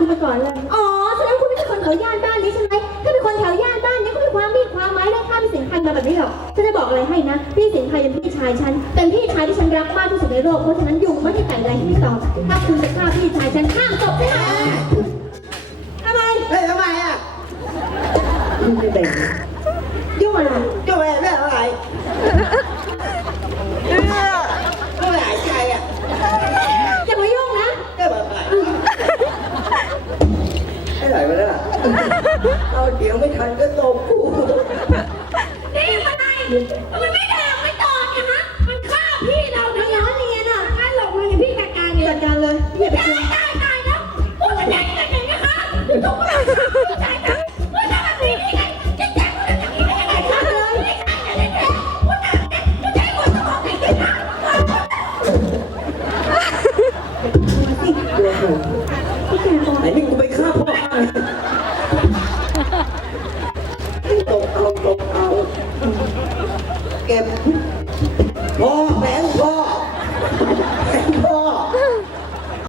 ค่าตาคุณมาก่อนเลยอ๋อแสดงว่าคุณไม่ใช่คนแถวย่านบ้านนี้ใช่ไหมถ้าเป็นคนแถวย่านบ้านนี้ก็มีความมีดความไม้ไล่ฆ่าพี่สิงห์ไทยมาแบบนี้หรอกฉันจะบอกอะไรให้นะ พี่สิงห์ไทยเป็นพี่ชายฉัน เป็นพี่ชายที่ฉันรักมากที่สุดในโลก เพราะฉะนั้นยุงไม่ได้แต่งอะไรให้ไม่ตอบถ้าคุณจะฆ่าพี่ชายฉันห้ามตบใช่ไหมทำไมเฮ้ยทำไมอะมึงไม่แบ่งยุ่ง ไม่ไหลมาแล้วล่ะเอาเดี๋ยวไม่ทันก็ตบกูนี่อะไรมันไม่แดงไม่ตอบเนี่ยฮะมันฆ่าพี่เราเนี่ยล้อเลียนอะถ้าหลงเลยเนี่ยพี่จัดการเองจัดการเลยอย่าไปได้กลัวได้ได้แล้วพูดจะได้ยังไงนะคะทุกคนจ่ายตังค์ Okay.